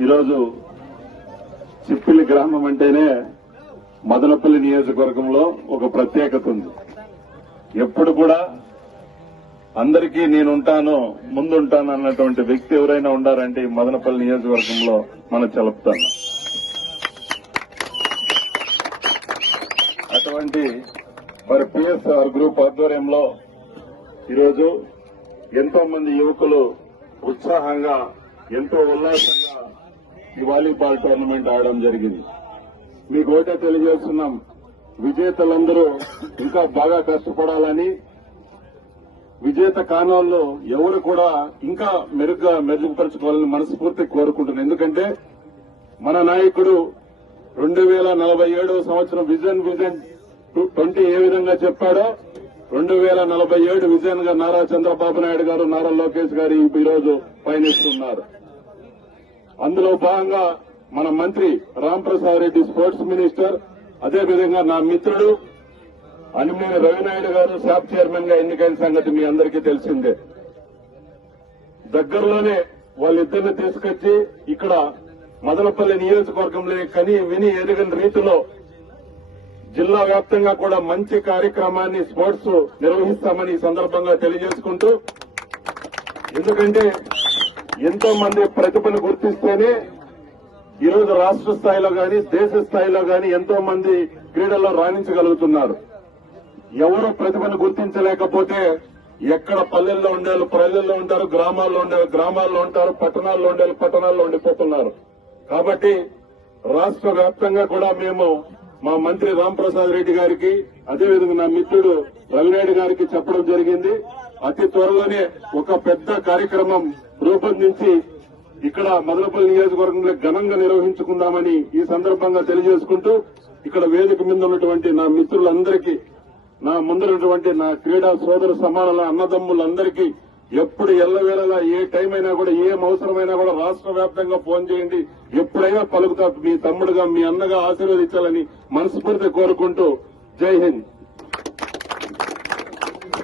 ఈరోజు చిప్పిల్లి గ్రామం అంటేనే మదనపల్లి నియోజకవర్గంలో ఒక ప్రత్యేకత ఉంది. ఎప్పుడు కూడా అందరికీ నేనుంటాను ముందుంటాను అన్నటువంటి వ్యక్తి ఎవరైనా ఉండారంటే ఈ మదనపల్లి నియోజకవర్గంలో మనం చెలుపుతాను అటువంటి మరి పిఎస్ఆర్ గ్రూప్ ఆధ్వర్యంలో ఈరోజు ఎంతో మంది యువకులు ఉత్సాహంగా ఎంతో ఉల్లాసంగా ఈ వాలీబాల్ టోర్నమెంట్ ఆడడం జరిగింది. మీకు ఒకటే తెలియజేస్తున్నాం విజేతలందరూ ఇంకా బాగా కష్టపడాలని. విజేత కానాల్లో ఎవరు కూడా ఇంకా మెరుగ్గా మెరుగుపరచుకోవాలని మనస్ఫూర్తి కోరుకుంటున్నాను ఎందుకంటే మన నాయకుడు రెండు వేల నలభై ఏడవ సంవత్సరం విజన్ విజన్ ట్వంటీ ఏ విధంగా చెప్పాడో రెండు వేల నలభై ఏడు విజన్గా నారా చంద్రబాబు నాయుడు గారు నారా లోకేష్ గారు ఈ రోజు పయనిస్తున్నారు. అందులో భాగంగా మన మంత్రి రామ్ ప్రసాద్ రెడ్డి స్పోర్ట్స్ మినిస్టర్ అదేవిధంగా నా మిత్రుడు అనిమేని రవినాయుడు గారు శాప్ చైర్మన్గా ఎన్నికైన సంగతి మీ అందరికీ తెలిసిందే. దగ్గరలోనే వాళ్ళిద్దరిని తీసుకొచ్చి ఇక్కడ మదనపల్లి నియోజకవర్గంలో కని విని ఎరగని రీతిలో జిల్లా వ్యాప్తంగా కూడా మంచి కార్యక్రమాన్ని స్పోర్ట్స్ నిర్వహిస్తామని సందర్భంగా తెలియజేసుకుంటూ ఎందుకంటే ఎంతో మంది ప్రతిభను గుర్తిస్తూ ఈ ఈరోజు రాష్ట్ర స్థాయిలో గాని దేశ స్థాయిలో గాని ఎంతో మంది క్రీడల్లో రాణించగలుగుతున్నారు. ఎవరు ప్రతిభను గుర్తించలేకపోతే ఎక్కడ పల్లెల్లో ఉండేవాళ్ళు పల్లెల్లో ఉంటారు గ్రామాల్లో ఉండేవాళ్ళు గ్రామాల్లో ఉంటారు పట్టణాల్లో ఉండేవాళ్ళు పట్టణాల్లో ఉండిపోతున్నారు. కాబట్టి రాష్ట్ర వ్యాప్తంగా కూడా మేము మా మంత్రి రాంప్రసాద్ రెడ్డి గారికి అదేవిధంగా నా మిత్రుడు రవినాయుడు గారికి చెప్పడం జరిగింది. అతి త్వరలోనే ఒక పెద్ద కార్యక్రమం రూపొందించి ఇక్కడ మదనపల్లి నియోజకవర్గంలో ఘనంగా నిర్వహించుకుందామని ఈ సందర్భంగా తెలియజేసుకుంటూ ఇక్కడ వేదిక మీద ఉన్నటువంటి నా మిత్రులందరికీ నా ముందరటువంటి నా క్రీడా సోదర సమానుల అన్నదమ్ములందరికీ ఎప్పుడు ఎల్లవేళలా ఏ టైం అయినా కూడా ఏం అవసరమైనా కూడా రాష్ట్ర వ్యాప్తంగా ఫోన్ చేయండి. ఎప్పుడైనా పలుకుతా మీ తమ్ముడుగా మీ అన్నగా ఆశీర్వదించాలని మనస్ఫూర్తి కోరుకుంటూ జై హింద్.